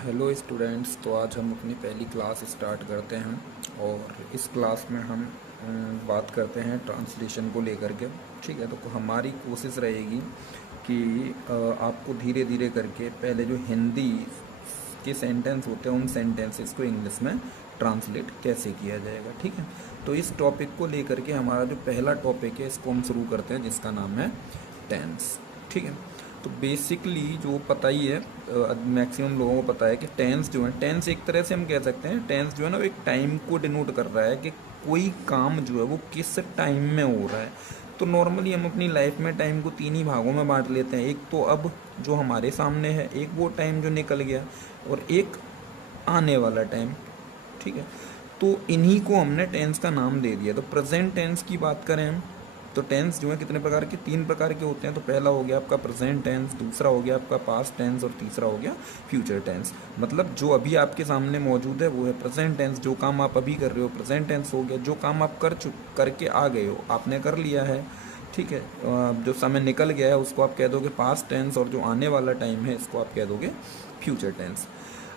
Hello students. तो आज हम अपनी पहली क्लास स्टार्ट करते हैं और इस क्लास में हम बात करते हैं ट्रांसलेशन को लेकर के। ठीक है, तो हमारी कोशिश रहेगी कि आपको धीरे धीरे करके पहले जो हिंदी के सेंटेंस होते हैं उन सेंटेंसेस को इंग्लिश में ट्रांसलेट कैसे किया जाएगा। ठीक है, तो इस टॉपिक को लेकर के हमारा जो पहला टॉपिक है इसको हम शुरू करते हैं, जिसका नाम है टेंस। ठीक है, तो बेसिकली जो पता ही है, मैक्सिमम लोगों को पता है कि टेंस जो है, टेंस एक तरह से हम कह सकते हैं टेंस जो है ना वो एक टाइम को डिनोट कर रहा है कि कोई काम जो है वो किस टाइम में हो रहा है। तो नॉर्मली हम अपनी लाइफ में टाइम को तीन ही भागों में बांट लेते हैं। एक तो अब जो हमारे सामने है, एक वो टाइम जो निकल गया, और एक आने वाला टाइम। ठीक है, तो इन्हीं को हमने टेंस का नाम दे दिया। तो प्रेजेंट टेंस की बात करें हम, तो टेंस जो है कितने प्रकार के, तीन प्रकार के होते हैं। तो पहला हो गया आपका प्रेजेंट टेंस, दूसरा हो गया आपका पास्ट टेंस, और तीसरा हो गया फ्यूचर टेंस। मतलब जो अभी आपके सामने मौजूद है वो है प्रेजेंट टेंस, जो काम आप अभी कर रहे हो प्रेजेंट टेंस हो गया। जो काम आप करके आ गए हो, आपने कर लिया है, ठीक है, जो समय निकल गया है उसको आप कह दोगे पास्ट टेंस, और जो आने वाला टाइम है इसको आप कह दोगे फ्यूचर टेंस।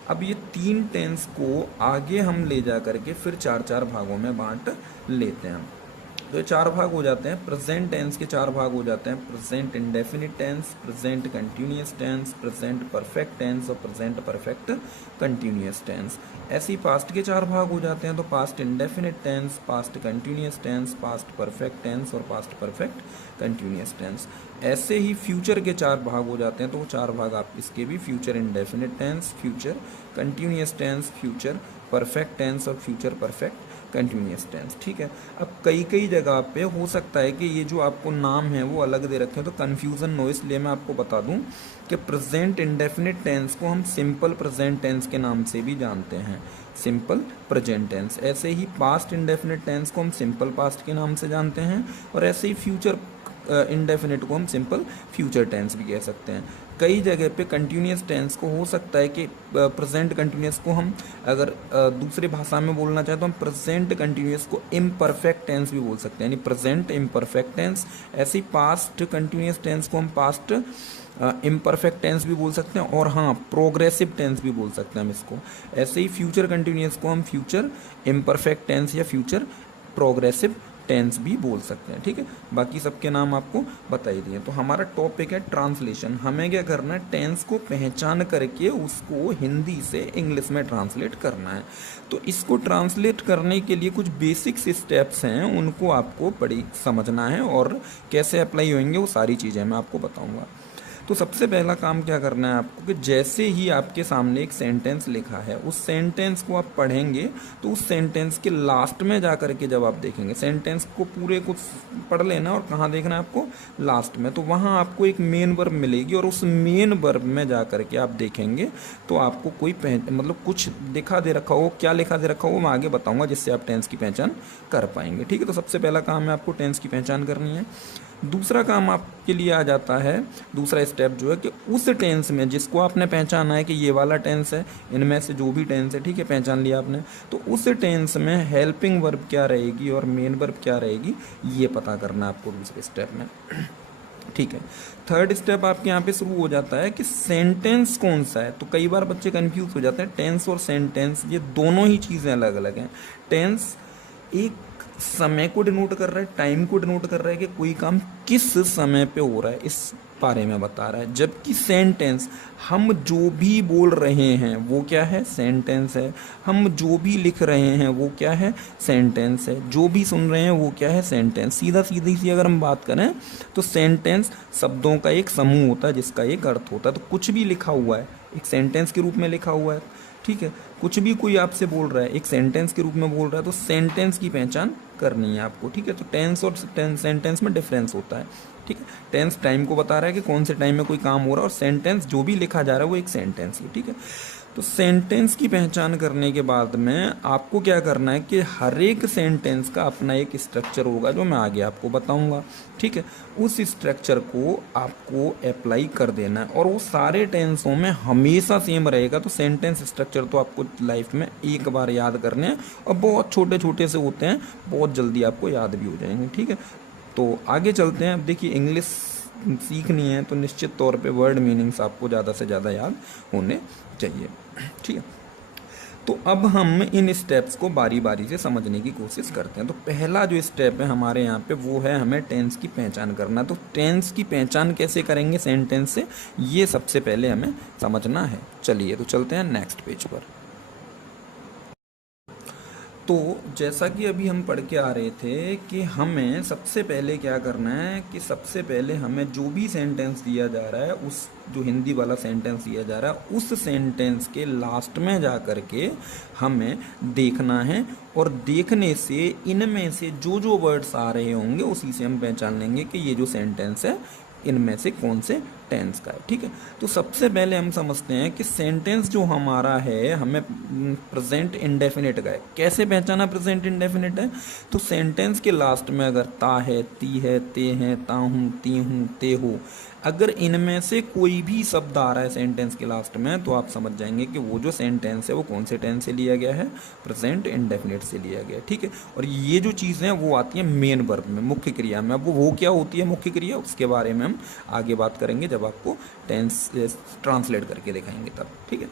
अब ये तीन टेंस को आगे हम ले जा करके फिर चार चार भागों में बांट लेते हैं। तो ये चार भाग हो जाते हैं। प्रेजेंट टेंस के चार भाग हो जाते हैं: present indefinite tense, present continuous tense, present perfect tense और प्रेजेंट परफेक्ट कंटिन्यूअस टेंस। ऐसे ही पास्ट के चार भाग हो जाते हैं। तो past indefinite tense, past continuous tense, past perfect tense और पास्ट परफेक्ट कंटिन्यूअस टेंस। ऐसे ही फ्यूचर के चार भाग हो जाते हैं। तो वो चार भाग आप इसके भी: future indefinite tense, future continuous tense, future perfect tense और फ्यूचर परफेक्ट कंटिन्यूअस टेंस। ठीक है, अब कई कई जगह पे हो सकता है कि ये जो आपको नाम है वो अलग दे रखे हैं, तो कन्फ्यूज़न नो, इसलिए मैं आपको बता दूं कि प्रेजेंट इंडेफिनिट टेंस को हम सिंपल प्रेजेंट टेंस के नाम से भी जानते हैं, सिंपल प्रेजेंट टेंस। ऐसे ही पास्ट इंडेफिनिट टेंस को हम सिंपल पास्ट के नाम से जानते हैं, और ऐसे ही फ्यूचर इंडेफिनिट को हम सिंपल फ्यूचर टेंस भी कह सकते हैं। कई जगह पे कंटिन्यूअस टेंस को हो सकता है कि प्रेजेंट कंटिन्यूअस को हम अगर दूसरी भाषा में बोलना चाहें तो हम प्रेजेंट कंटिन्यूअस को इम्परफेक्ट टेंस भी बोल सकते हैं, यानी प्रेजेंट इम्परफेक्ट टेंस। ऐसे ही पास्ट कंटिन्यूअस टेंस को हम पास्ट इम्परफेक्ट टेंस भी बोल सकते हैं, और हाँ प्रोग्रेसिव टेंस भी बोल सकते हैं हम इसको। ऐसे ही फ्यूचर कंटिन्यूअस को हम फ्यूचर इम्परफेक्ट टेंस या फ्यूचर प्रोग्रेसिव टेंस भी बोल सकते हैं। ठीक है, बाकी सबके नाम आपको बता ही दिए। तो हमारा टॉपिक है ट्रांसलेशन। हमें क्या करना है, टेंस को पहचान करके उसको हिंदी से इंग्लिश में ट्रांसलेट करना है। तो इसको ट्रांसलेट करने के लिए कुछ बेसिक्स स्टेप्स हैं, उनको आपको बड़ी समझना है, और कैसे अप्लाई होंगे वो सारी चीज़ें मैं आपको बताऊँगा। तो सबसे पहला काम क्या करना है आपको कि जैसे ही आपके सामने एक सेंटेंस लिखा है, उस सेंटेंस को आप पढ़ेंगे, तो उस सेंटेंस के लास्ट में जा करके जब आप देखेंगे, सेंटेंस को पूरे को पढ़ लेना और कहाँ देखना है आपको, लास्ट में। तो वहाँ आपको एक मेन वर्ब मिलेगी, और उस मेन वर्ब में जा करके आप देखेंगे तो आपको कोई मतलब कुछ दिखा दे रखा हो, क्या लिखा दे रखा हो मैं आगे बताऊँगा, जिससे आप टेंस की पहचान कर पाएंगे। ठीक है, तो सबसे पहला काम है आपको टेंस की पहचान करनी है। दूसरा काम आपके लिए आ जाता है, दूसरा स्टेप जो है कि उस टेंस में जिसको आपने पहचाना है कि ये वाला टेंस है, इनमें से जो भी टेंस है, ठीक है, पहचान लिया आपने, तो उस टेंस में हेल्पिंग वर्ब क्या रहेगी और मेन वर्ब क्या रहेगी, ये पता करना है आपको दूसरे स्टेप में। ठीक है, थर्ड स्टेप आपके यहाँ पे शुरू हो जाता है कि सेंटेंस कौन सा है। तो कई बार बच्चे कंफ्यूज हो जाते हैं, टेंस और सेंटेंस ये दोनों ही चीज़ें अलग अलग हैं। टेंस एक समय को डिनोट कर रहा है, टाइम को डिनोट कर रहा है कि कोई काम किस समय पे हो रहा है, इस बारे में बता रहा है। जबकि सेंटेंस, हम जो भी बोल रहे हैं वो क्या है, सेंटेंस है। हम जो भी लिख रहे हैं वो क्या है, सेंटेंस है। जो भी सुन रहे हैं वो क्या है, सेंटेंस। सीधा सीधी सी अगर हम बात करें तो सेंटेंस शब्दों का एक समूह होता है जिसका एक अर्थ होता है। तो कुछ भी लिखा हुआ है एक सेंटेंस के रूप में लिखा हुआ है। ठीक है, कुछ भी कोई आपसे बोल रहा है एक सेंटेंस के रूप में बोल रहा है, तो सेंटेंस की पहचान करनी है आपको। ठीक है, तो टेंस और सेंटेंस में डिफरेंस होता है। ठीक है, टेंस टाइम को बता रहा है कि कौन से टाइम में कोई काम हो रहा है, और सेंटेंस जो भी लिखा जा रहा है वो एक सेंटेंस है। ठीक है, तो सेंटेंस की पहचान करने के बाद में आपको क्या करना है कि हर एक सेंटेंस का अपना एक स्ट्रक्चर होगा जो मैं आगे आपको बताऊंगा। ठीक है, उस स्ट्रक्चर को आपको अप्लाई कर देना है, और वो सारे टेंसों में हमेशा सेम रहेगा। तो सेंटेंस स्ट्रक्चर तो आपको लाइफ में एक बार याद करने हैं, और बहुत छोटे छोटे से होते हैं, बहुत जल्दी आपको याद भी हो जाएंगे। ठीक है, तो आगे चलते हैं। अब देखिए इंग्लिश सीखनी है तो निश्चित तौर पे वर्ड मीनिंग्स आपको ज़्यादा से ज़्यादा याद होने चाहिए। ठीक है, तो अब हम इन स्टेप्स को बारी बारी से समझने की कोशिश करते हैं। तो पहला जो स्टेप है हमारे यहाँ पे वो है हमें टेंस की पहचान करना। तो टेंस की पहचान कैसे करेंगे सेंटेंस से, ये सबसे पहले हमें समझना है। चलिए तो चलते हैं नेक्स्ट पेज पर। तो जैसा कि अभी हम पढ़ के आ रहे थे कि हमें सबसे पहले क्या करना है कि सबसे पहले हमें जो भी सेंटेंस दिया जा रहा है, उस जो हिंदी वाला सेंटेंस दिया जा रहा है उस सेंटेंस के लास्ट में जा कर के हमें देखना है, और देखने से इनमें से जो जो वर्ड्स आ रहे होंगे उसी से हम पहचान लेंगे कि ये जो सेंटेंस है इनमें से कौन से टेंस का है। ठीक है, तो सबसे पहले हम समझते हैं कि सेंटेंस जो हमारा है हमें प्रेजेंट इंडेफिनिट का है। कैसे पहचाना प्रेजेंट इंडेफिनिट है, तो सेंटेंस के लास्ट में अगर ता है, ती है, ते हैं, ता हूँ, ती हूँ, ते हो, अगर इनमें से कोई भी शब्द आ रहा है सेंटेंस के लास्ट में तो आप समझ जाएंगे कि वो जो सेंटेंस है वो कौन से टेंस से लिया गया है, प्रेजेंट इंडेफिनिट से लिया गया है। ठीक है, और ये जो चीज़ें हैं वो आती हैं मेन वर्ब में, मुख्य क्रिया में। अब वो क्या होती है मुख्य क्रिया, उसके बारे में हम आगे बात करेंगे जब आपको टेंस ट्रांसलेट करके दिखाएंगे तब। ठीक है,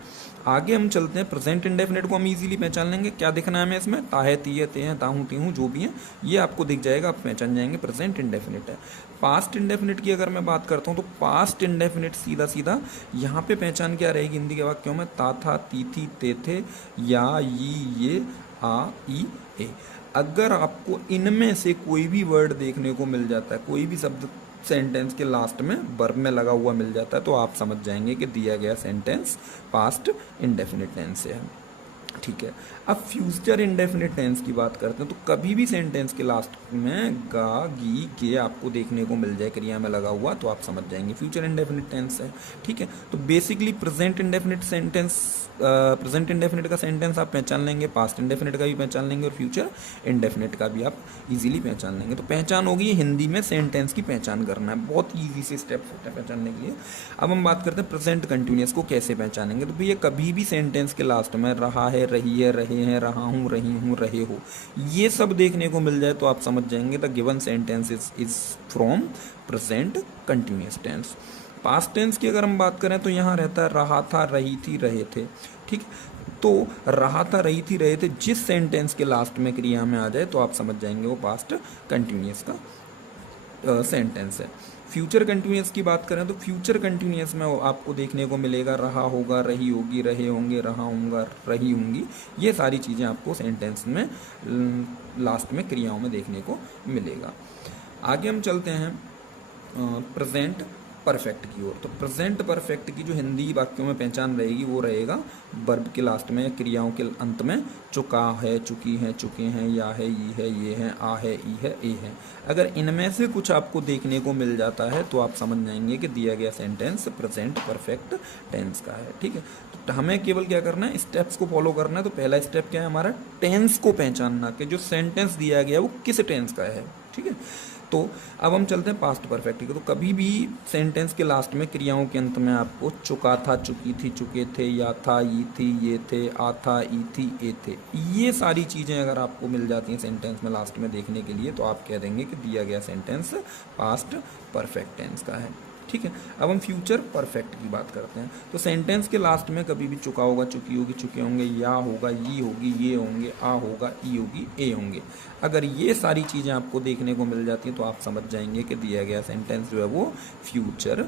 आगे हम चलते हैं। प्रेजेंट इंडेफिनिट को हम इजीली पहचान लेंगे। क्या दिखना है हमें इसमें, ता है, ती है, ते हैं, ता हूँ, ती हूँ, जो भी है ये आपको दिख जाएगा, आप पहचान जाएंगे प्रेजेंट इंडेफिनिट है। पास्ट इंडेफिनिट की अगर मैं बात करता हूँ तो पास्ट इंडेफिनिट सीधा सीधा यहाँ पे पहचान क्या रहेगी हिंदी के वाक्यों में, ता था, ती थी, ते थे, या, ये, आ, ई, ए। अगर आपको इनमें से कोई भी वर्ड देखने को मिल जाता है, कोई भी शब्द सेंटेंस के लास्ट में वर्ब में लगा हुआ मिल जाता है, तो आप समझ जाएंगे कि दिया गया सेंटेंस पास्ट इंडेफिनिट टेंस से है। ठीक है, अब फ्यूचर इंडेफिनिट टेंस की बात करते हैं। तो कभी भी सेंटेंस के लास्ट में गा, गी, के आपको देखने को मिल जाए क्रिया में लगा हुआ, तो आप समझ जाएंगे फ्यूचर इंडेफिनिट टेंस है। ठीक है, तो basically present indefinite sentence, present indefinite का सेंटेंस आप पहचान लेंगे, पास्ट इंडेफिनिट का भी पहचान लेंगे, और फ्यूचर इंडेफिनिट का भी आप इजीली पहचान लेंगे। तो पहचान होगी हिंदी में सेंटेंस की पहचान करना है, बहुत ईजी से स्टेप होता है पहचानने के लिए। अब हम बात करते हैं प्रेजेंट कंटिन्यूअस को कैसे पहचानेंगे। तो भैया कभी भी सेंटेंस के लास्ट में रहा है, रही है, रहे हैं, रहा हूँ, रही हूँ, रहे हो, ये सब देखने को मिल जाए तो आप समझ जाएंगे the given sentence is from present continuous tense. Past tense की अगर हम बात करें तो यहाँ रहता है रहा था, रही थी, रहे थे। ठीक, तो रहा था, रही थी, रहे थे जिस सेंटेंस के लास्ट में क्रिया में आ जाए तो आप समझ जाएंगे वो पास्ट कंटिन्यूअस का सेंटेंस है। फ्यूचर कंटिन्यूअस की बात करें तो फ्यूचर कंटिन्यूअस में आपको देखने को मिलेगा रहा होगा, रही होगी, रहे होंगे, रहा होगा, रही होंगी, ये सारी चीज़ें आपको सेंटेंस में लास्ट में क्रियाओं में देखने को मिलेगा। आगे हम चलते हैं प्रेजेंट परफेक्ट की ओर। तो प्रेजेंट परफेक्ट की जो हिंदी वाक्यों में पहचान रहेगी वो रहेगा वर्ब के लास्ट में, क्रियाओं के अंत में चुका है, चुकी है, चुके हैं, या है, ये है, आ है, ई है, ए है। अगर इनमें से कुछ आपको देखने को मिल जाता है तो आप समझ जाएंगे कि दिया गया सेंटेंस प्रेजेंट परफेक्ट टेंस का है। ठीक है, तो हमें केवल क्या करना है, स्टेप्स को फॉलो करना है। तो पहला स्टेप क्या है हमारा, टेंस को पहचानना कि जो सेंटेंस दिया गया है वो किस टेंस का है। ठीक है, तो अब हम चलते हैं पास्ट परफेक्ट की। तो कभी भी सेंटेंस के लास्ट में क्रियाओं के अंत में आपको चुका था, चुकी थी, चुके थे, या था, ई थी, ये थे, आ था, ई थी, ए थे, ये सारी चीज़ें अगर आपको मिल जाती हैं सेंटेंस में लास्ट में देखने के लिए तो आप कह देंगे कि दिया गया सेंटेंस पास्ट परफेक्ट टेंस का है। ठीक है, अब हम फ्यूचर परफेक्ट की बात करते हैं। तो सेंटेंस के लास्ट में कभी भी चुका होगा, चुकी होगी, चुके होंगे, या होगा, ये होगी, ये होंगे, आ होगा, ई होगी, ए होंगे। अगर ये सारी चीज़ें आपको देखने को मिल जाती हैं तो आप समझ जाएंगे कि दिया गया सेंटेंस जो है वो फ्यूचर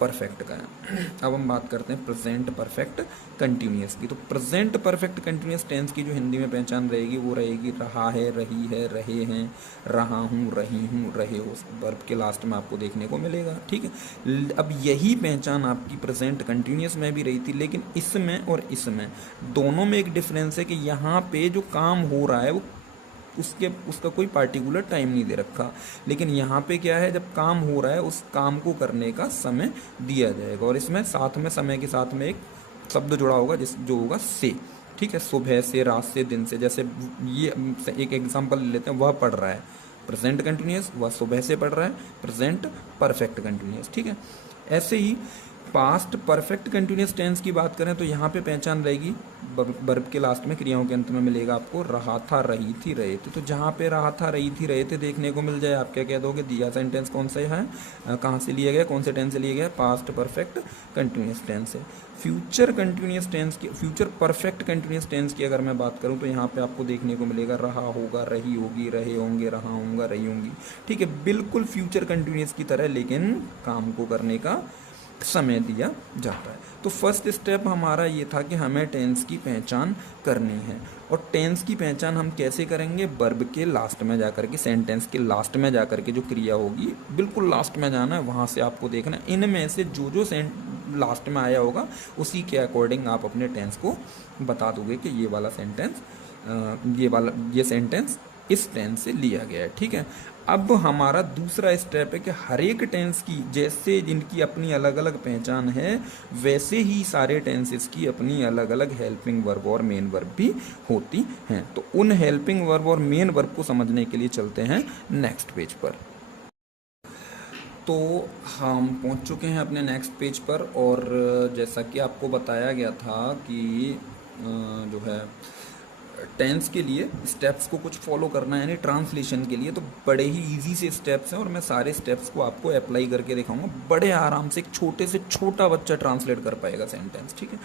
परफेक्ट का है। अब हम बात करते हैं प्रेजेंट परफेक्ट कंटिन्यूअस की। तो प्रेजेंट परफेक्ट कंटिन्यूअस टेंस की जो हिंदी में पहचान रहेगी वो रहेगी रहा है, रही है, रहे हैं, रहा हूँ, रही हूँ, रहे हो, वर्ब के लास्ट में आपको देखने को मिलेगा। ठीक है, अब यही पहचान आपकी प्रेजेंट कंटिन्यूअस में भी रही थी, लेकिन इसमें और इसमें दोनों में एक डिफरेंस है कि यहाँ पे जो काम हो रहा है वो उसका कोई पार्टिकुलर टाइम नहीं दे रखा, लेकिन यहाँ पे क्या है, जब काम हो रहा है उस काम को करने का समय दिया जाएगा, और इसमें साथ में समय के साथ में एक शब्द जुड़ा होगा जो होगा से। ठीक है, सुबह से, रात से, दिन से। जैसे ये एक एग्जांपल ले लेते हैं, वह पढ़ रहा है, प्रेजेंट कंटिन्यूअस, वह सुबह से पढ़ रहा है, प्रेजेंट परफेक्ट कंटिन्यूअस। ठीक है, ऐसे ही पास्ट परफेक्ट कंटिन्यूस टेंस की बात करें तो यहाँ पे पहचान रहेगी वर्ब के लास्ट में, क्रियाओं के अंत में मिलेगा आपको रहा था, रही थी, रहे थे। तो जहाँ पे रहा था, रही थी, रहे थे देखने को मिल जाए, आप क्या कह दोगे, दिया सेंटेंस कौन सा है, कहाँ से लिया गया, कौन से टेंस से लिया गया, पास्ट परफेक्ट कंटिन्यूस टेंस है। फ्यूचर कंटिन्यूस टेंस की, फ्यूचर परफेक्ट कंटिन्यूस टेंस की अगर मैं बात करूँ तो यहाँ पे आपको देखने को मिलेगा रहा होगा, रही होगी, रहे होंगे, रहा होगा, रही होंगी। ठीक है, बिल्कुल फ्यूचर कंटिन्यूस की तरह, लेकिन काम को करने का समय दिया जाता है। तो फर्स्ट स्टेप हमारा ये था कि हमें टेंस की पहचान करनी है। और टेंस की पहचान हम कैसे करेंगे, वर्ब के लास्ट में जाकर के, सेंटेंस के लास्ट में जाकर के जो क्रिया होगी बिल्कुल लास्ट में जाना है, वहाँ से आपको देखना है इनमें से जो जो लास्ट में आया होगा उसी के अकॉर्डिंग आप अपने टेंस को बता दोगे कि ये वाला सेंटेंस, ये सेंटेंस इस टेंस से लिया गया है। ठीक है, अब हमारा दूसरा स्टेप है कि हर एक टेंस की जैसे जिनकी अपनी अलग अलग पहचान है, वैसे ही सारे टेंसेस की अपनी अलग अलग हेल्पिंग वर्ब और मेन वर्ब भी होती हैं। तो उन हेल्पिंग वर्ब और मेन वर्ब को समझने के लिए चलते हैं नेक्स्ट पेज पर। तो हम पहुंच चुके हैं अपने नेक्स्ट पेज पर, और जैसा कि आपको बताया गया था कि जो है टेंस के लिए स्टेप्स को कुछ फॉलो करना है, यानी ट्रांसलेशन के लिए तो बड़े ही इजी से स्टेप्स हैं, और मैं सारे स्टेप्स को आपको अप्लाई करके दिखाऊंगा। बड़े आराम से एक छोटे से छोटा बच्चा ट्रांसलेट कर पाएगा सेंटेंस। ठीक है,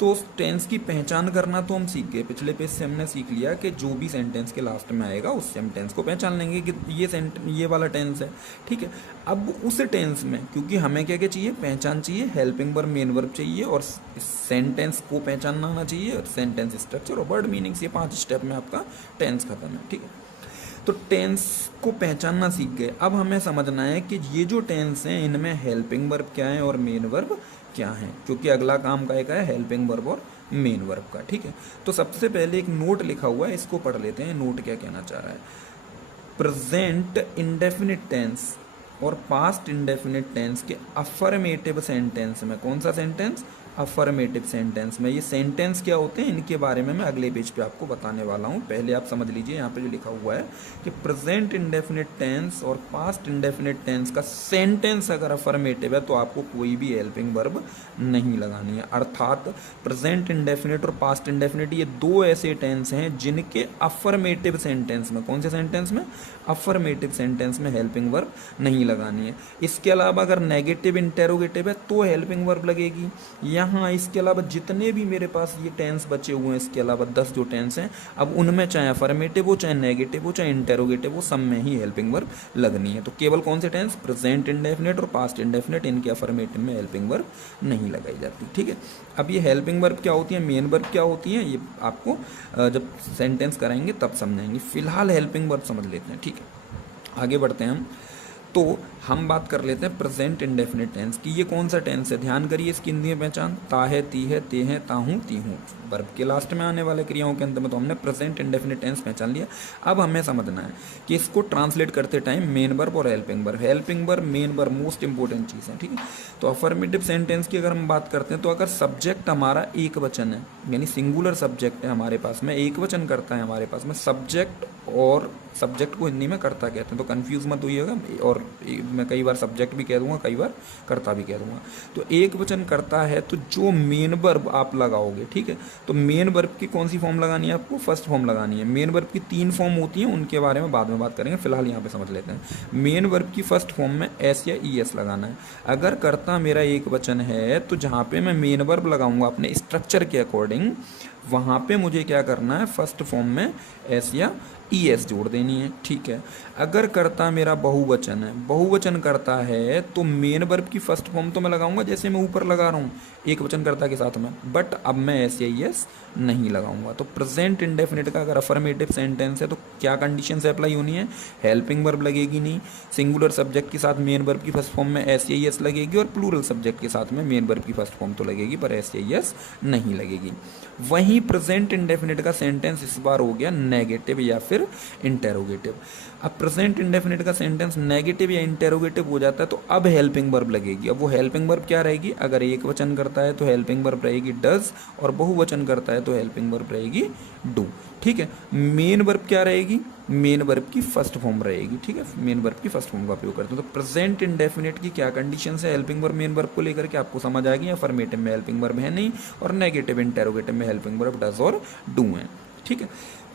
तो टेंस की पहचान करना तो हम सीख गए, पिछले पेज से हमने सीख लिया कि जो भी सेंटेंस के लास्ट में आएगा उससे हम टेंस को पहचान लेंगे कि ये वाला टेंस है। ठीक है, अब उस टेंस में क्योंकि हमें क्या क्या चाहिए, पहचान चाहिए, हेल्पिंग वर्ब, मेन वर्ब चाहिए, और सेंटेंस को पहचानना आना चाहिए, और सेंटेंस स्ट्रक्चर और वर्ड मीनिंग्स, ये 5 स्टेप में आपका टेंस खत्म है। ठीक है, तो टेंस को पहचानना सीख गए। अब हमें समझना है कि ये जो टेंस हैं इनमें हेल्पिंग वर्ब क्या है और मेन वर्ब क्या है, क्योंकि अगला काम का है हेल्पिंग वर्ब और मेन वर्ब का। ठीक है, तो सबसे पहले एक नोट लिखा हुआ है, इसको पढ़ लेते हैं। नोट क्या कहना चाह रहा है, प्रेजेंट इंडेफिनिट टेंस और पास्ट इंडेफिनिट टेंस के अफर्मेटिव सेंटेंस में, कौन सा सेंटेंस, अफर्मेटिव सेंटेंस में, ये सेंटेंस क्या होते हैं इनके बारे में मैं अगले पेज पे आपको बताने वाला हूँ। पहले आप समझ लीजिए यहाँ पे जो लिखा हुआ है कि प्रेजेंट इंडेफिनिट टेंस और पास्ट इंडेफिनिट टेंस का सेंटेंस अगर अफर्मेटिव है तो आपको कोई भी हेल्पिंग वर्ब नहीं लगानी है। अर्थात प्रेजेंट इंडेफिनिट और पास्ट इंडेफिनिट ये दो ऐसे टेंस हैं जिनके अफर्मेटिव सेंटेंस में, कौन से सेंटेंस में, अफर्मेटिव सेंटेंस में हेल्पिंग वर्ब नहीं लगानी है। इसके अलावा अगर नेगेटिव इंटेरोगेटिव है तो हेल्पिंग वर्ब लगेगी। यहाँ इसके अलावा जितने भी मेरे पास ये टेंस बचे हुए हैं, इसके अलावा 10 जो टेंस हैं, अब उनमें चाहे अफर्मेटिव हो, चाहे नेगेटिव हो, चाहे इंटेरोगेटिव हो, सब में ही हेल्पिंग वर्ब लगनी है। तो केवल कौन से टेंस, प्रेजेंट इंडेफिनिट और पास्ट इंडेफिनिट, इनके अफर्मेटिव में हेल्पिंग वर्ब नहीं लगाई जाती। ठीक है, अब ये हेल्पिंग वर्ब क्या होती है, मेन वर्ब क्या होती है, ये आपको जब सेंटेंस कराएंगे तब समझाएंगे। फिलहाल हेल्पिंग वर्ब समझ लेते हैं। ठीक है, आगे बढ़ते हैं हम। तो हम बात कर लेते हैं प्रेजेंट इंडेफिनिट टेंस की। ये कौन सा टेंस है, ध्यान करिए इसकी हिंदी में पहचान, ता है, ती है, ते है, ताहूँ, ती हूँ। वर्ब के लास्ट में आने वाले क्रियाओं के अंत में तो हमने प्रेजेंट इंडेफिनिट टेंस पहचान लिया। अब हमें समझना है कि इसको ट्रांसलेट करते टाइम मेन वर्ब और helping verb, helping verb, main verb most important चीज़ है। ठीक है, तो अफर्मेटिव सेंटेंस की अगर हम बात करते हैं तो अगर सब्जेक्ट हमारा एक वचन है, यानी सिंगुलर सब्जेक्ट है हमारे पास में, एक वचन करता है हमारे पास में, सब्जेक्ट और सब्जेक्ट को हिंदी में कर्ता कहते हैं, तो कंफ्यूज मत होइएगा, और मैं कई बार सब्जेक्ट भी कह दूंगा, कई बार कर्ता भी कह दूंगा। तो एक वचन करता है तो जो मेन वर्ब आप लगाओगे, ठीक है, तो मेन वर्ब की कौन सी फॉर्म लगानी है आपको, फर्स्ट फॉर्म लगानी है। मेन वर्ब की 3 फॉर्म होती हैं, उनके बारे में बाद में बात करेंगे, फिलहाल यहाँ पे समझ लेते हैं। मेन वर्ब की फर्स्ट फॉर्म में एस या ई एस लगाना है। अगर कर्ता मेरा एक वचन है तो जहाँ पे मैं मेन वर्ब लगाऊंगा अपने स्ट्रक्चर के अकॉर्डिंग, वहाँ पे मुझे क्या करना है, फर्स्ट फॉर्म में एस या ई एस जोड़ देनी है। ठीक है, अगर कर्ता मेरा बहुवचन है, बहुवचन करता है तो मेन वर्ब की फर्स्ट फॉर्म तो मैं लगाऊंगा जैसे मैं ऊपर लगा रहा हूँ एक वचन कर्ता के साथ में, बट अब मैं एस या ई एस नहीं लगाऊंगा। तो प्रेजेंट इंडेफिनिट का अगर अफर्मेटिव सेंटेंस है तो क्या कंडीशन से अप्लाई होनी है, हेल्पिंग वर्ब लगेगी नहीं, सिंगुलर सब्जेक्ट के साथ मेन वर्ब की फर्स्ट फॉर्म में एस या ई एस लगेगी, और प्लूरल सब्जेक्ट के साथ में मेन वर्ब की फर्स्ट फॉर्म तो लगेगी पर एस या ई एस नहीं लगेगी। वहीं प्रेजेंट इंडेफिनिट का सेंटेंस इस बार हो गया नेगेटिव या फिर फिर इंटेरोगेटिव। अब प्रेजेंट इंडेफिनिट का सेंटेंस नेगेटिव या इंटेरोगेटिव हो जाता है तो अब हेल्पिंग वर्ब लगेगी। अब वो हेल्पिंग वर्ब क्या रहेगी, अगर एक वचन करता है तो हेल्पिंग वर्ब रहेगी डज, और बहुवचन करता है तो हेल्पिंग वर्ब रहेगी डू। ठीक है, मेन वर्ब क्या रहेगी, मेन वर्ब की फर्स्ट फॉर्म रहेगी। ठीक है, मेन वर्ब की फर्स्ट फॉर्म का उपयोग करते हैं। तो प्रेजेंट इंडेफिनिट की क्या कंडीशन है हेल्पिंग वर्ब मेन वर्ब को लेकर के आपको समझ आ गई। अफर्मेटिव में हेल्पिंग वर्ब है नहीं, और नेगेटिव इंटेरोगेटिव में हेल्पिंग वर्ब डज और डू है। ठीक है,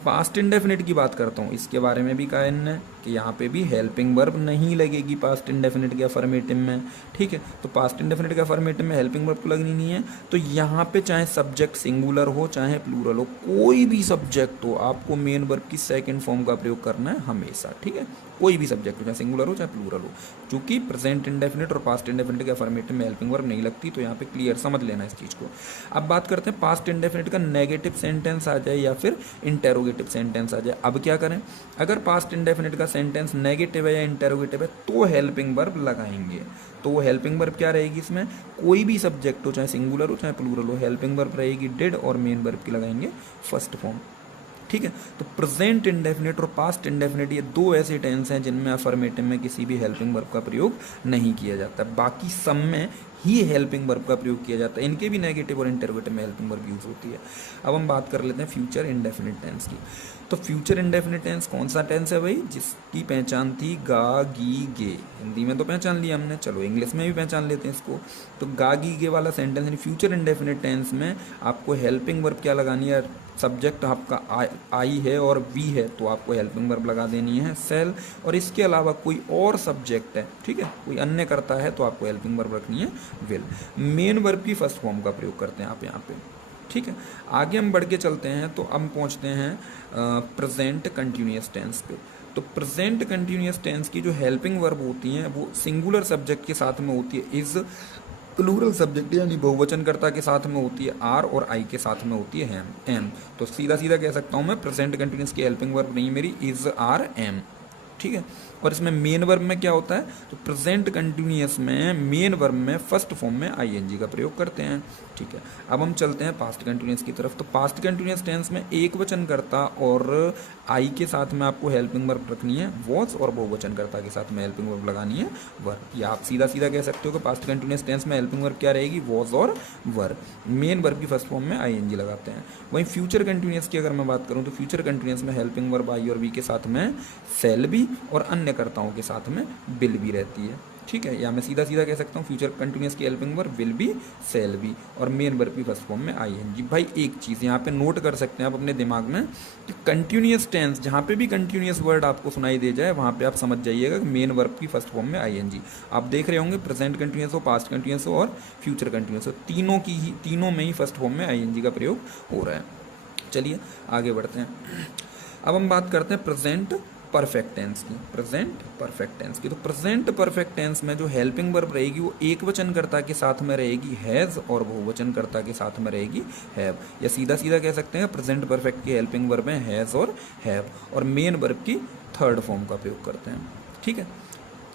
पास्ट इंडेफिनिट की बात करता हूँ, इसके बारे में भी कहा है कि यहाँ पे भी हेल्पिंग वर्ब नहीं लगेगी पास्ट इंडेफिनिट के अफर्मेटिव में। ठीक है, तो पास्ट इंडेफिनिट के अफर्मेटिव में हेल्पिंग वर्ब तो लगनी नहीं है। तो यहाँ पे चाहे सब्जेक्ट सिंगुलर हो चाहे प्लूरल हो, कोई भी सब्जेक्ट हो, आपको मेन वर्ब की सेकंड फॉर्म का प्रयोग करना है हमेशा। ठीक है, कोई भी सब्जेक्ट हो, चाहे सिंगुलर हो चाहे प्लूरल हो, क्योंकि प्रेजेंट इंडेफिनिट और पास्ट इंडेफिनिट के अफर्मेटिव में हेल्पिंग वर्ब नहीं लगती। तो यहाँ पे क्लियर समझ लेना इस चीज़ को। अब बात करते हैं पास्ट इंडेफिनिट का नेगेटिव सेंटेंस आ जाए या फिर इंटेरोगेटिव सेंटेंस आ जाए। अब क्या करें, अगर पास्ट इंडेफिनिट का सेंटेंस नेगेटिव है या इंटेरोगेटिव है तो हेल्पिंग वर्ब लगाएंगे। तो वो हेल्पिंग वर्ब क्या रहेगी, इसमें कोई भी सब्जेक्ट हो, चाहे सिंगुलर हो चाहे प्लूरल हो, हेल्पिंग वर्ब रहेगी डिड, और मेन वर्ब की लगाएंगे फर्स्ट फॉर्म। ठीक है, तो प्रेजेंट इंडेफिनिट और पास्ट इंडेफिनिट ये दो ऐसे टेंस हैं जिनमें अफर्मेटिव में किसी भी हेल्पिंग वर्ब का प्रयोग नहीं किया जाता। बाकी सब में ही हेल्पिंग वर्ब का प्रयोग किया जाता है। इनके भी नेगेटिव और इंटरोगेटिव में हेल्पिंग वर्ब यूज होती है। अब हम बात कर लेते हैं फ्यूचर इंडेफिनिट टेंस की। तो फ्यूचर इंडेफिनिट टेंस कौन सा टेंस है भाई, जिसकी पहचान थी गा गी गे। हिंदी में तो पहचान लिया हमने, चलो इंग्लिश में भी पहचान लेते हैं इसको। तो गा गी गे वाला सेंटेंस यानी फ्यूचर इंडेफिनिट टेंस में आपको हेल्पिंग वर्ब क्या लगानी है, सब्जेक्ट आपका आई है और वी है तो आपको हेल्पिंग वर्ब लगा देनी है सेल, और इसके अलावा कोई और सब्जेक्ट है, ठीक है, कोई अन्य करता है तो आपको हेल्पिंग वर्ब रखनी है विल। मेन वर्ब की फर्स्ट फॉर्म का प्रयोग करते हैं आप यहाँ पे। ठीक है, आगे हम बढ़ के चलते हैं तो हम पहुँचते हैं प्रेजेंट कंटिन्यूअस टेंस पे। तो प्रेजेंट कंटिन्यूअस टेंस की जो हेल्पिंग वर्ब होती हैं वो सिंगुलर सब्जेक्ट के साथ में होती है इज, प्लूरल सब्जेक्ट यानी बहुवचनकर्ता के साथ में होती है आर, और आई के साथ में होती है हैम एम। तो सीधा सीधा कह सकता हूँ मैं प्रेजेंट कंटिन्यूअस की हेल्पिंग वर्ब नहीं मेरी इज आर एम। ठीक है, और इसमें मेन वर्ब में क्या होता है, तो प्रेजेंट कंटिन्यूअस में मेन वर्ब में फर्स्ट फॉर्म में आईएनजी का प्रयोग करते हैं। ठीक है, अब हम चलते हैं पास्ट कंटिन्यूअस की तरफ। तो पास्ट कंटिन्यूअस टेंस में एक वचनकर्ता और आई के साथ में आपको हेल्पिंग वर्ब रखनी है वॉज, और बहुवचनकर्ता के साथ में हेल्पिंग वर्ब लगानी है वर। या आप सीधा सीधा कह सकते हो कि पास्ट कंटिन्यूअस टेंस में हेल्पिंग वर्ब क्या रहेगी, वॉज और वर। मेन वर्ब की फर्स्ट फॉर्म में आईएनजी लगाते हैं। वहीं फ्यूचर कंटिन्यूअस की अगर मैं बात करूँ तो फ्यूचर कंटिन्यूअस में हेल्पिंग वर्ब आई और वी के साथ में सेल भी, और अन्य कर्ताओं के साथ में बिल भी रहती है। ठीक है, या मैं सीधा सीधा कह सकता हूँ फ्यूचर कंटिन्यूअस की हेल्पिंग वर्ब विल भी, सेल भी, और मेन वर्ब की फर्स्ट फॉर्म में आईएनजी। भाई एक चीज़ यहाँ पे नोट कर सकते हैं आप अपने दिमाग में कि कंटिन्यूअस टेंस जहाँ पे भी कंटिन्यूअस वर्ड आपको सुनाई दे जाए वहाँ पे आप समझ जाइएगा कि मेन वर्ब की फर्स्ट फॉर्म में आईएनजी। आप देख रहे होंगे प्रेजेंट कंटिन्यूअस हो, पास्ट कंटिन्यूअस हो और फ्यूचर कंटिन्यूअस हो, तीनों में ही फर्स्ट फॉर्म में आईएनजी का प्रयोग हो रहा है। चलिए आगे बढ़ते हैं। अब हम बात करते हैं प्रेजेंट परफेक्ट टेंस की। प्रेजेंट परफेक्ट टेंस की, तो प्रेजेंट परफेक्ट टेंस में जो हेल्पिंग वर्ब रहेगी वो एक वचनकर्ता के साथ में रहेगी हैज़, और बहुवचनकर्ता के साथ में रहेगी हैव। या सीधा सीधा कह सकते हैं प्रेजेंट परफेक्ट की हेल्पिंग वर्ब है हैज़ और हैव, और मेन वर्ब की थर्ड फॉर्म का प्रयोग करते हैं। ठीक है,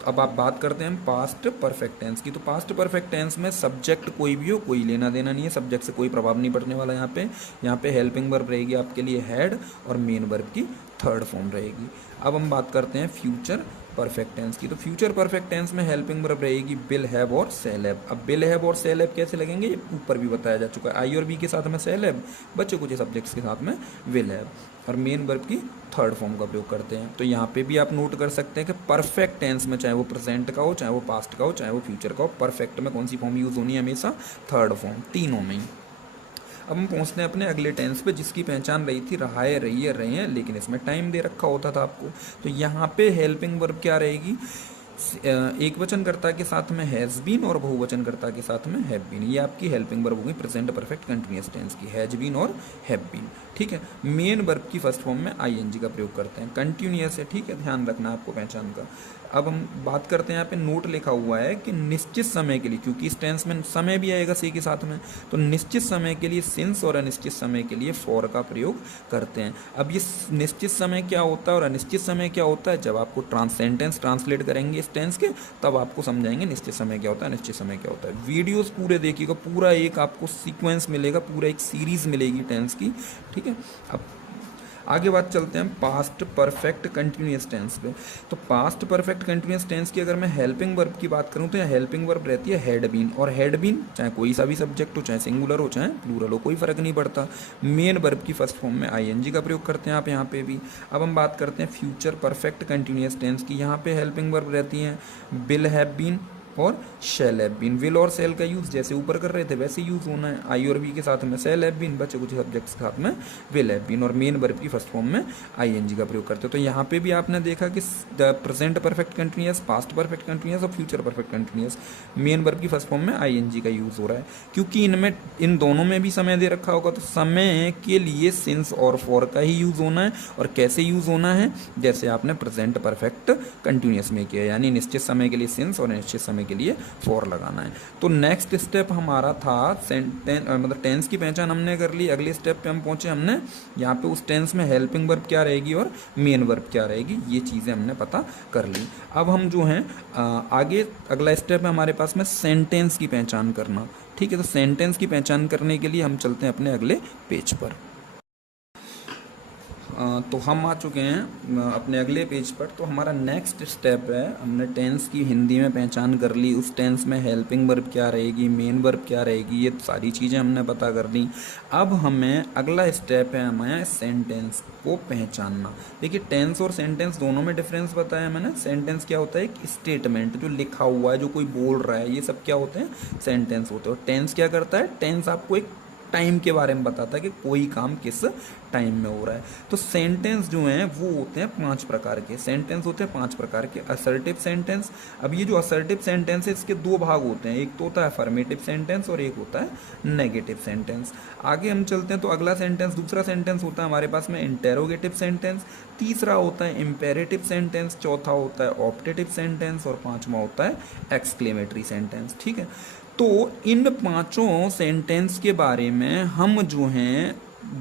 अब आप बात करते हैं पास्ट परफेक्ट टेंस की। तो पास्ट परफेक्ट टेंस में सब्जेक्ट कोई भी हो, कोई लेना देना नहीं है, सब्जेक्ट से कोई प्रभाव नहीं पड़ने वाला। यहाँ पे हेल्पिंग वर्ब रहेगी आपके लिए हैड, और मेन वर्ब की थर्ड फॉर्म रहेगी। अब हम बात करते हैं फ्यूचर परफेक्ट टेंस की। तो फ्यूचर परफेक्ट टेंस में हेल्पिंग वर्ब रहेगी बिल हैव और सेल हैव। अब बिल हैव और सेल हैव कैसे लगेंगे ये ऊपर भी बताया जा चुका है। आई और बी के साथ में सेल हैव, बच्चे कुछ सब्जेक्ट्स के साथ में विल हैव, और मेन वर्ब की थर्ड फॉर्म का प्रयोग करते हैं। तो यहाँ पे भी आप नोट कर सकते हैं कि परफेक्ट टेंस में चाहे वो प्रेजेंट का हो, चाहे वो पास्ट का हो, चाहे वो फ्यूचर का हो, परफेक्ट में कौन सी फॉर्म यूज होनी है हमेशा, थर्ड फॉर्म, तीनों में ही। अब हम पहुँचते हैं अपने अगले टेंस पे जिसकी पहचान रही थी रहा है, रही है, रहे हैं, लेकिन इसमें टाइम दे रखा होता था आपको। तो यहाँ पे हेल्पिंग वर्ब क्या रहेगी, एक वचनकर्ता के साथ में हैज़ बीन और बहुवचनकर्ता के साथ में हैव बीन। ये आपकी हेल्पिंग वर्ब होगी प्रेजेंट परफेक्ट कंटिन्यूअस टेंस की, हैज बीन और हैव बीन। ठीक है, मेन वर्ब की फर्स्ट फॉर्म में आईएनजी का प्रयोग करते हैं। कंटिन्यूअस है, ठीक है, ध्यान रखना आपको पहचान का। अब हम बात करते हैं, यहाँ पे नोट लिखा हुआ है कि निश्चित समय के लिए, क्योंकि इस टेंस में समय भी आएगा सी के साथ में, तो निश्चित समय के लिए सिंस और अनिश्चित समय के लिए फॉर का प्रयोग करते हैं। अब ये निश्चित समय क्या होता है और अनिश्चित समय क्या होता है, जब आपको सेंटेंस ट्रांसलेट करेंगे इस टेंस के तब आपको समझाएंगे निश्चित समय क्या होता है, अनिश्चित समय क्या होता है। वीडियोस पूरे देखिएगा, पूरा एक आपको सीक्वेंस मिलेगा, पूरा एक सीरीज मिलेगी टेंस की। ठीक है, आगे बात चलते हैं पास्ट परफेक्ट कंटिन्यूअस टेंस पे। तो पास्ट परफेक्ट कंटिन्यूअस टेंस की अगर मैं हेल्पिंग वर्ब की बात करूँ तो यहाँ हेल्पिंग वर्ब रहती है हैड बीन, और हैड बीन चाहे कोई सा भी सब्जेक्ट हो, चाहे सिंगुलर हो चाहे प्लूरल हो, कोई फर्क नहीं पड़ता। मेन वर्ब की फर्स्ट फॉर्म में आईएनजी का प्रयोग करते हैं आप यहाँ पे भी। अब हम बात करते हैं फ्यूचर परफेक्ट कंटिन्यूअस टेंस की। यहाँ पे हेल्पिंग वर्ब रहती हैं विल हैव बीन और शैल हैव बीन। विल और शैल का यूज़ जैसे ऊपर कर रहे थे वैसे यूज़ होना है। आई और वी के साथ में शैल हैव बीन, बचे कुछ सब्जेक्ट्स के साथ में विल हैव बीन, और मेन वर्ब की फर्स्ट फॉर्म में आईएनजी का प्रयोग करते हो। तो यहाँ पे भी आपने देखा कि present perfect continuous, past perfect continuous और future perfect continuous, main verb की फर्स्ट फॉर्म में आईएनजी का यूज़ हो रहा है, क्योंकि इनमें इन दोनों में भी समय दे रखा होगा। तो समय के लिए सिंस और फॉर का ही यूज़ होना है, और कैसे यूज़ होना है, जैसे आपने प्रेजेंट परफेक्ट कंटिन्यूअस में किया, यानी निश्चित समय के लिए सिंस और निश्चित समय के लिए फॉर लगाना है। तो नेक्स्ट स्टेप हमारा था मतलब टेंस की पहचान हमने कर ली। अगले स्टेप पे हम पहुंचे, हमने यहाँ पे उस टेंस में हेल्पिंग वर्ब क्या रहेगी और मेन वर्ब क्या रहेगी, ये चीज़ें हमने पता कर ली। अब हम जो हैं आगे अगला स्टेप है हमारे पास में सेंटेंस की पहचान करना। ठीक है, तो सेंटेंस की पहचान करने के लिए हम चलते हैं अपने अगले पेज पर। तो हम आ चुके हैं अपने अगले पेज पर। तो हमारा नेक्स्ट स्टेप है, हमने टेंस की हिंदी में पहचान कर ली, उस टेंस में हेल्पिंग वर्ब क्या रहेगी, मेन वर्ब क्या रहेगी, ये सारी चीज़ें हमने पता कर ली। अब हमें अगला स्टेप है हमें सेंटेंस को पहचानना। देखिए टेंस और सेंटेंस दोनों में डिफरेंस बताया मैंने। सेंटेंस क्या होता है, एक स्टेटमेंट जो लिखा हुआ है, जो कोई बोल रहा है, ये सब क्या होते हैं, सेंटेंस होते हैं। और टेंस क्या करता है, टेंस आपको एक टाइम के बारे में बताता है कि कोई काम किस टाइम में हो रहा है। तो सेंटेंस जो हैं वो होते हैं 5 प्रकार के। सेंटेंस होते हैं 5 प्रकार के। असर्टिव सेंटेंस, अब ये जो असर्टिव सेंटेंस है इसके 2 भाग होते हैं, एक तो होता है अफर्मेटिव सेंटेंस और एक होता है नेगेटिव सेंटेंस। आगे हम चलते हैं तो अगला सेंटेंस, दूसरा सेंटेंस होता है हमारे पास में इंटेरोगेटिव सेंटेंस, तीसरा होता है इम्पेरेटिव सेंटेंस, चौथा होता है ऑप्टेटिव सेंटेंस और पांचवा होता है एक्सक्लेमेटरी सेंटेंस। ठीक है, तो इन 5 सेंटेंस के बारे में हम जो हैं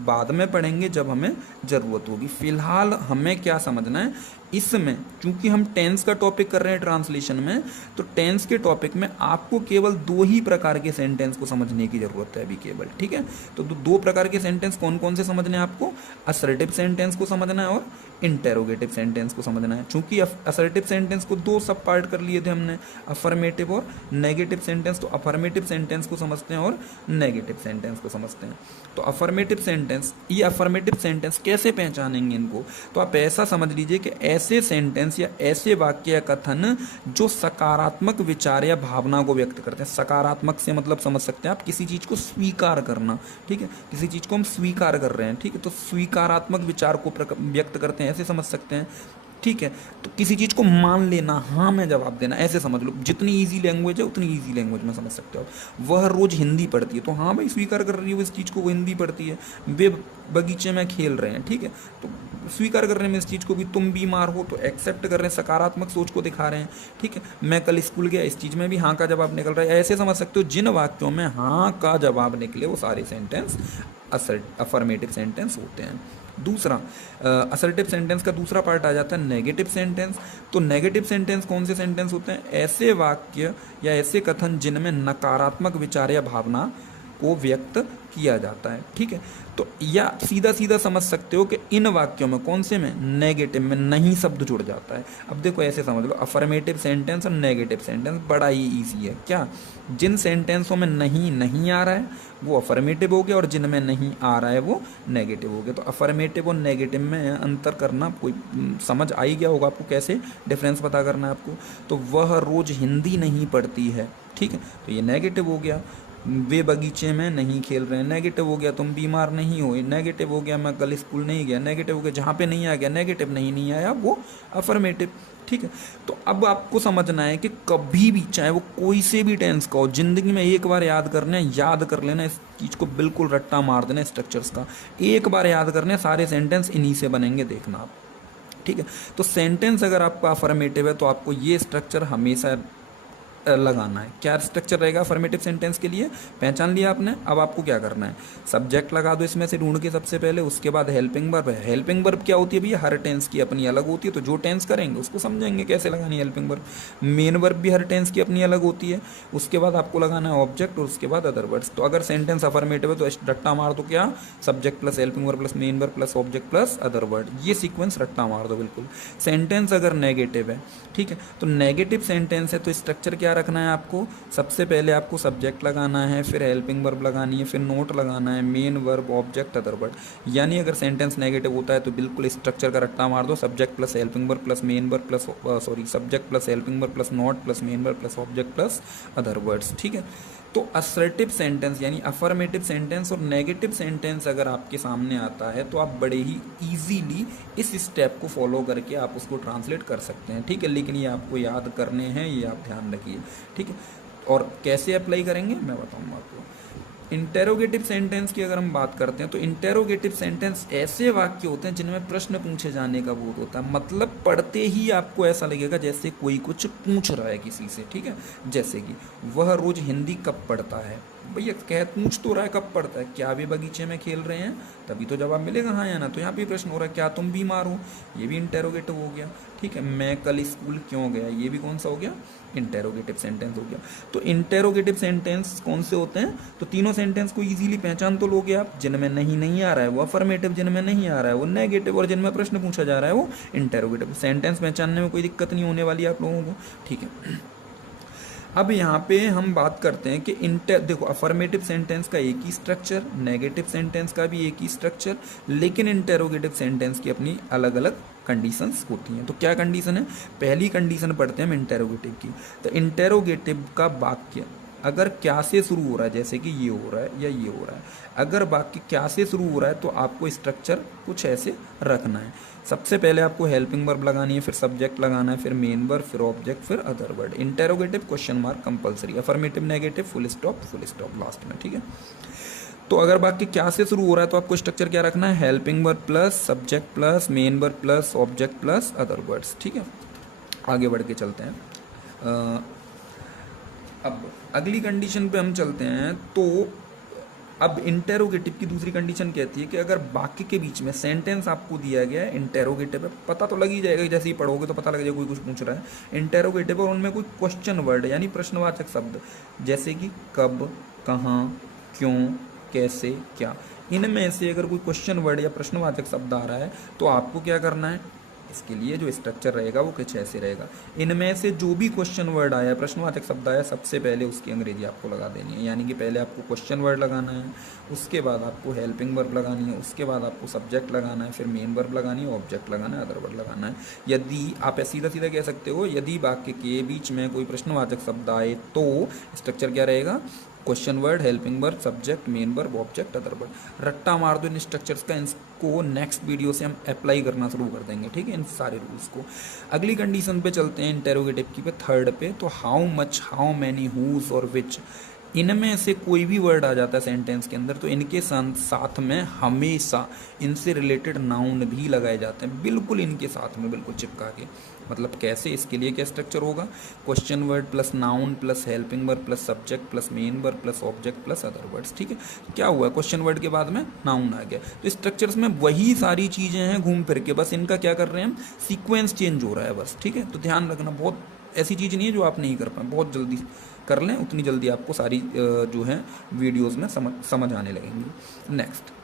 बाद में पढ़ेंगे जब हमें ज़रूरत होगी। फिलहाल हमें क्या समझना है इसमें, क्योंकि हम टेंस का टॉपिक कर रहे हैं ट्रांसलेशन में, तो टेंस के टॉपिक में आपको केवल 2 ही प्रकार के सेंटेंस को समझने की ज़रूरत है अभी केवल। ठीक है, तो 2 प्रकार के सेंटेंस कौन कौन से समझने हैं आपको, असर्टिव सेंटेंस को समझना है और इंटेरोगेटिव सेंटेंस को समझना है। चूंकि असर्टिव सेंटेंस को 2 सब पार्ट कर लिए थे हमने, अफर्मेटिव और नेगेटिव सेंटेंस, तो अफर्मेटिव सेंटेंस को समझते हैं और नेगेटिव सेंटेंस को समझते हैं। तो अफर्मेटिव सेंटेंस, ये अफर्मेटिव सेंटेंस कैसे पहचानेंगे इनको, तो आप ऐसा समझ लीजिए कि ऐसे सेंटेंस या ऐसे वाक्य या कथन जो सकारात्मक विचार या भावना को व्यक्त करते हैं। सकारात्मक से मतलब समझ सकते हैं आप किसी चीज़ को स्वीकार करना। ठीक है, किसी चीज़ को हम स्वीकार कर रहे हैं, ठीक है, तो स्वीकारात्मक विचार को व्यक्त करते हैं, ऐसे समझ सकते हैं। ठीक है, तो किसी चीज़ को मान लेना, हाँ में जवाब देना, ऐसे समझ लो। जितनी इजी लैंग्वेज है उतनी इजी लैंग्वेज में समझ सकते हो। वह रोज़ हिंदी पढ़ती है, तो हाँ भाई स्वीकार कर रही है वो इस चीज़ को, वो हिंदी पढ़ती है। वे बगीचे में खेल रहे हैं, ठीक है, तो स्वीकार कर रहे हैं इस चीज़ को भी। तुम बीमार हो तो एक्सेप्ट कर रहे हैं, सकारात्मक सोच को दिखा रहे हैं। ठीक है, मैं कल स्कूल गया, इस चीज़ में भी हाँ का जवाब निकल रहा है। ऐसे समझ सकते हो जिन वाक्यों में हाँ का जवाब निकले वो सारे सेंटेंस अफर्मेटिव सेंटेंस होते हैं। दूसरा असर्टिव सेंटेंस का दूसरा पार्ट आ जाता है नेगेटिव सेंटेंस। तो नेगेटिव सेंटेंस कौन से सेंटेंस होते हैं, ऐसे वाक्य या ऐसे कथन जिनमें नकारात्मक विचार या भावना को व्यक्त किया जाता है। ठीक है, तो या सीधा सीधा समझ सकते हो कि इन वाक्यों में कौन से में, नेगेटिव में नहीं शब्द जुड़ जाता है। अब देखो ऐसे समझ लो, अफर्मेटिव सेंटेंस और नेगेटिव सेंटेंस बड़ा ही ईजी है। क्या, जिन सेंटेंसों में नहीं आ रहा है वो अफर्मेटिव हो गया और जिनमें नहीं आ रहा है वो नेगेटिव हो गया। तो अफर्मेटिव और नेगेटिव में अंतर करना कोई समझ आ ही गया होगा आपको, कैसे डिफरेंस पता करना है आपको। तो वह रोज़ हिंदी नहीं पढ़ती है, ठीक है, तो ये नेगेटिव हो गया। वे बगीचे में नहीं खेल रहे हैं, नेगेटिव हो गया। तुम बीमार नहीं हो, नेगेटिव हो गया। मैं कल स्कूल नहीं गया, नेगेटिव हो गया। जहाँ पे नहीं आ गया नेगेटिव, नहीं आया वो अफर्मेटिव। ठीक है, तो अब आपको समझना है कि कभी भी चाहे वो कोई से भी टेंस का हो, जिंदगी में एक बार याद करना है, याद कर लेना इस चीज़ को, बिल्कुल रट्टा मार देना स्ट्रक्चर्स का। एक बार याद करने, सारे सेंटेंस इन्हीं से बनेंगे, देखना आप। ठीक है, तो सेंटेंस अगर आपका अफर्मेटिव है तो आपको ये स्ट्रक्चर हमेशा लगाना है। क्या स्ट्रक्चर रहेगा अफर्मेटिव सेंटेंस के लिए, पहचान लिया आपने। अब आपको क्या करना है, सब्जेक्ट लगा दो इसमें से ढूंढ के सबसे पहले, उसके बाद हेल्पिंग वर्ब है। हेल्पिंग वर्ब क्या होती है भैया, हर टेंस की अपनी अलग होती है, तो जो टेंस करेंगे उसको समझेंगे कैसे लगानी है हेल्पिंग वर्ब। मेन वर्ब भी हर टेंस की अपनी अलग होती है। उसके बाद आपको लगाना है ऑब्जेक्ट और उसके बाद अदर वर्ड्स। तो अगर सेंटेंस अफर्मेटिव है तो रट्टा मार दो, क्या, subject plus helping verb plus main verb plus object plus other word, ये सीक्वेंस रट्टा मार दो बिल्कुल। सेंटेंस अगर नेगेटिव है, ठीक है, तो नेगेटिव सेंटेंस है तो स्ट्रक्चर क्या रखना है आपको, सबसे पहले आपको सब्जेक्ट लगाना है, फिर हेल्पिंग वर्ब लगानी है, फिर नोट लगाना है, main verb object other word. यानी अगर सेंटेंस नेगेटिव होता है तो बिल्कुल स्ट्रक्चर का रट्टा मार दो, subject plus helping verb plus main verb plus subject plus helping verb plus note plus main verb plus object plus other words, ठीक है। तो असर्टिव सेंटेंस यानी अफर्मेटिव सेंटेंस और नेगेटिव सेंटेंस अगर आपके सामने आता है तो आप बड़े ही इजीली इस स्टेप को फॉलो करके आप उसको ट्रांसलेट कर सकते हैं, ठीक है। लेकिन ये आपको याद करने हैं, ये आप ध्यान रखिए, ठीक है। और कैसे अप्लाई करेंगे मैं बताऊंगा आपको। इंटेरोगेटिव सेंटेंस की अगर हम बात करते हैं तो इंटेरोगेटिव सेंटेंस ऐसे वाक्य होते हैं जिनमें प्रश्न पूछे जाने का बोध होता है। मतलब पढ़ते ही आपको ऐसा लगेगा जैसे कोई कुछ पूछ रहा है किसी से, ठीक है। जैसे कि वह रोज हिंदी कब पढ़ता है, भैया कह पूछ तो रहा है कब पढ़ता है, क्या वे बगीचे में खेल रहे हैं, तभी तो जवाब मिलेगा हाँ या ना। तो यहाँ पे प्रश्न हो रहा है क्या तुम बीमार हो, ये भी इंटेरोगेटिव हो गया, ठीक है। मैं कल स्कूल क्यों गया, ये भी कौन सा हो गया, इंटेरोगेटिव सेंटेंस हो गया। तो इंटेरोगेटिव सेंटेंस कौन से होते हैं, तो तीनों सेंटेंस को इजीली पहचान तो लोगे आप। जिनमें नहीं आ रहा है वो अफर्मेटिव, जिनमें नहीं आ रहा है वो नेगेटिव, और जिनमें प्रश्न पूछा जा रहा है वो इंटेरोगेटिव। सेंटेंस पहचानने में कोई दिक्कत नहीं होने वाली आप लोगों को, ठीक है। अब यहाँ पे हम बात करते हैं कि देखो अफर्मेटिव सेंटेंस का एक ही स्ट्रक्चर, नेगेटिव सेंटेंस का भी एक ही स्ट्रक्चर, लेकिन इंटेरोगेटिव सेंटेंस की अपनी अलग अलग कंडीशंस होती हैं। तो क्या कंडीशन है, पहली कंडीशन पढ़ते हैं हम इंटेरोगेटिव की। तो इंटेरोगेटिव का वाक्य अगर क्या से शुरू हो रहा है, जैसे कि ये हो रहा है या ये हो रहा है, अगर वाक्य क्या से शुरू हो रहा है तो आपको स्ट्रक्चर कुछ ऐसे रखना है। सबसे पहले आपको हेल्पिंग वर्ब लगानी है, फिर सब्जेक्ट लगाना है, फिर मेन वर्ब, फिर ऑब्जेक्ट, फिर other word. Interrogative question mark compulsory, affirmative negative full stop last में, ठीक है। तो अगर वाक्य क्या से शुरू हो रहा है तो आपको स्ट्रक्चर क्या रखना है, helping verb plus subject plus main verb plus object plus other words, ठीक है। आगे बढ़ के चलते हैं। अब अगली कंडीशन पे हम चलते हैं। तो अब इंटेरोगेटिव की दूसरी कंडीशन कहती है कि अगर वाक्य के बीच में सेंटेंस आपको दिया गया है, इंटेरोगेटिव है, पता तो लग ही जाएगा, जैसे ही पढ़ोगे तो पता लग जाएगा कोई कुछ पूछ रहा है। इंटेरोगेटिव और उनमें कोई क्वेश्चन वर्ड यानी प्रश्नवाचक शब्द, जैसे कि कब, कहाँ, क्यों, कैसे, क्या, इनमें से अगर कोई क्वेश्चन वर्ड या प्रश्नवाचक शब्द आ रहा है तो आपको क्या करना है, इसके लिए जो स्ट्रक्चर रहेगा वो कुछ ऐसे रहेगा। इनमें से जो भी क्वेश्चन वर्ड आया, प्रश्नवाचक शब्द आया, सबसे पहले उसकी अंग्रेजी आपको लगा देनी है। यानी कि पहले आपको क्वेश्चन वर्ड लगाना है, उसके बाद आपको हेल्पिंग वर्ब लगानी है, उसके बाद आपको सब्जेक्ट लगाना है, फिर मेन वर्ब लगानी है, ऑब्जेक्ट लगाना है, अदर वर्ड लगाना है। यदि आप सीधा सीधा कह सकते हो, यदि वाक्य के बीच में कोई प्रश्नवाचक शब्द आए तो स्ट्रक्चर क्या रहेगा, question word, helping verb, subject, main verb, object, other word. रट्टा मार दो इन स्ट्रक्चर्स का। इनको नेक्स्ट वीडियो से हम अप्लाई करना शुरू कर देंगे, ठीक है, इन सारे रूल्स को। अगली कंडीशन पे चलते हैं, इंटेरोगेटिव की पे, थर्ड पे। तो how much, how many, whose और विच, इनमें से कोई भी वर्ड आ जाता है सेंटेंस के अंदर तो इनके साथ में हमेशा इनसे रिलेटेड नाउन भी लगाए जाते हैं, बिल्कुल इनके साथ में, बिल्कुल चिपका के। मतलब कैसे, इसके लिए क्या स्ट्रक्चर होगा, question word plus noun plus helping verb plus subject plus main verb plus object plus other words, ठीक है। क्या हुआ, क्वेश्चन वर्ड के बाद में नाउन आ गया। तो स्ट्रक्चर्स में वही सारी चीज़ें हैं घूम फिर के, बस इनका क्या कर रहे हैं हम, सीक्वेंस चेंज हो रहा है बस, ठीक है। तो ध्यान रखना, बहुत ऐसी चीज़ नहीं है जो आप नहीं कर पाए, बहुत जल्दी कर लें, उतनी जल्दी आपको सारी जो है वीडियोस में समझ आने लगेंगी। नेक्स्ट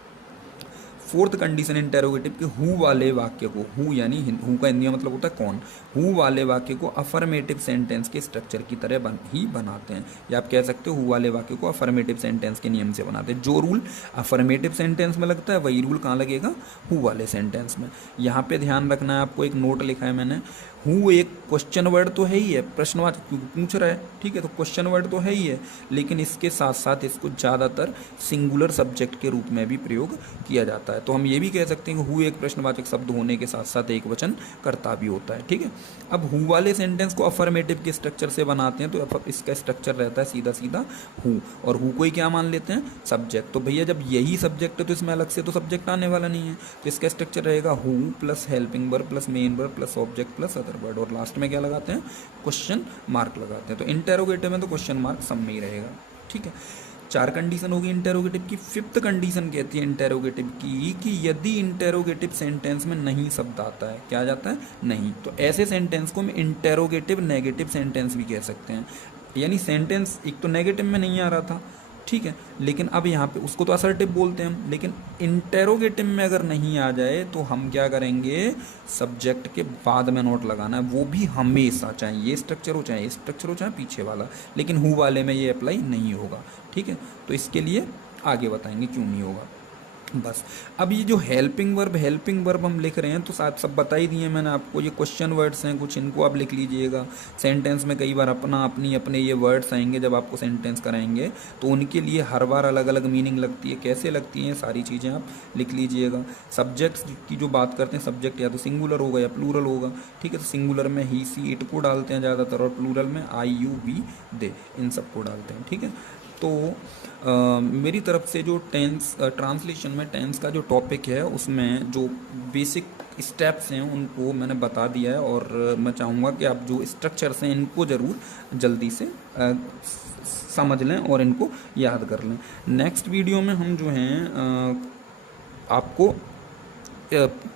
फोर्थ कंडीशन इंटेरोगेटिव के हु वाले वाक्य को, हु यानी हु का हिंदी में मतलब होता है कौन, हु वाले वाक्य को अफर्मेटिव सेंटेंस के स्ट्रक्चर की तरह ही बनाते हैं। या आप कह सकते हो हु वाले वाक्य को अफर्मेटिव सेंटेंस के नियम से बनाते हैं। जो रूल अफर्मेटिव सेंटेंस में लगता है वही रूल कहाँ लगेगा, हु वाले सेंटेंस में। यहाँ पे ध्यान रखना है आपको, एक नोट लिखा है मैंने, हु एक क्वेश्चन वर्ड तो है ही है, प्रश्नवाचक क्योंकि पूछ रहा है, ठीक है, तो क्वेश्चन वर्ड तो है ही है, लेकिन इसके साथ साथ इसको ज़्यादातर सिंगुलर सब्जेक्ट के रूप में भी प्रयोग किया जाता है। तो हम ये भी कह सकते हैं कि हु एक प्रश्नवाचक शब्द होने के साथ साथ एक वचन कर्ता भी होता है, ठीक है। अब हु वाले सेंटेंस को अफर्मेटिव के स्ट्रक्चर से बनाते हैं तो इसका स्ट्रक्चर रहता है सीधा सीधा हु, और हु को ही क्या मान लेते हैं, सब्जेक्ट। तो भैया जब यही सब्जेक्ट है तो इसमें अलग से तो सब्जेक्ट आने वाला नहीं है, तो इसका स्ट्रक्चर रहेगा who plus helping verb plus main verb plus object plus other other word, और लास्ट में क्या लगाते हैं, क्वेश्चन मार्क लगाते हैं। तो इंटेरोगेटिव में तो क्वेश्चन मार्क सब में ही रहेगा, ठीक है। 4 कंडीशन होगी इंटेरोगेटिव की। 5th कंडीशन कहती है इंटेरोगेटिव की कि यदि इंटेरोगेटिव सेंटेंस में नहीं शब्द आता है, क्या आ जाता है, नहीं, तो ऐसे सेंटेंस को हम इंटेरोगेटिव नेगेटिव सेंटेंस भी कह सकते हैं। यानी सेंटेंस एक तो नेगेटिव में नहीं आ रहा था, ठीक है, लेकिन अब यहाँ पे उसको तो असर्टिव बोलते हैं हम, लेकिन इंटेरोगेटिव में अगर नहीं आ जाए तो हम क्या करेंगे, सब्जेक्ट के बाद में नोट लगाना है, वो भी हमेशा, चाहे ये स्ट्रक्चर हो, चाहे ये स्ट्रक्चर हो, चाहे पीछे वाला, लेकिन हु वाले में ये अप्लाई नहीं होगा, ठीक है। तो इसके लिए आगे बताएंगे क्यों नहीं होगा। बस अब ये जो हेल्पिंग वर्ब हम लिख रहे हैं, तो साथ सब बता ही दिए मैंने आपको। ये क्वेश्चन वर्ड्स हैं कुछ, इनको आप लिख लीजिएगा। सेंटेंस में कई बार अपना अपनी अपने ये वर्ड्स आएंगे जब आपको सेंटेंस कराएंगे, तो उनके लिए हर बार अलग अलग मीनिंग लगती है, कैसे लगती हैं, सारी चीज़ें आप लिख लीजिएगा। सब्जेक्ट्स की जो बात करते हैं, सब्जेक्ट या तो सिंगुलर होगा या प्लूरल होगा, ठीक है। तो सिंगुलर में ही सी इट को डालते हैं ज़्यादातर, और प्लूरल में आई यू वी दे, इन सबको डालते हैं, ठीक है। तो मेरी तरफ से जो टेंस ट्रांसलेशन में टेंस का जो टॉपिक है, उसमें जो बेसिक स्टेप्स हैं उनको मैंने बता दिया है, और मैं चाहूँगा कि आप जो स्ट्रक्चर्स हैं इनको ज़रूर जल्दी से समझ लें और इनको याद कर लें। नेक्स्ट वीडियो में हम जो हैं आपको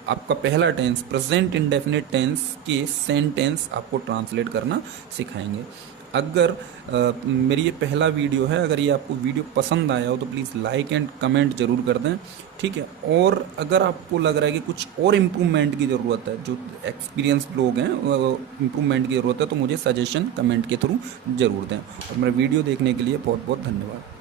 आपका पहला टेंस प्रेजेंट इंडेफिनिट टेंस के सेंटेंस आपको ट्रांसलेट करना सिखाएंगे। अगर मेरी ये पहला वीडियो है, अगर ये आपको वीडियो पसंद आया हो तो प्लीज़ लाइक एंड कमेंट जरूर कर दें, ठीक है। और अगर आपको लग रहा है कि कुछ और इम्प्रूवमेंट की ज़रूरत है, जो एक्सपीरियंस लोग हैं इम्प्रूवमेंट की ज़रूरत है, तो मुझे सजेशन कमेंट के थ्रू ज़रूर दें। और मेरा वीडियो देखने के लिए बहुत बहुत धन्यवाद।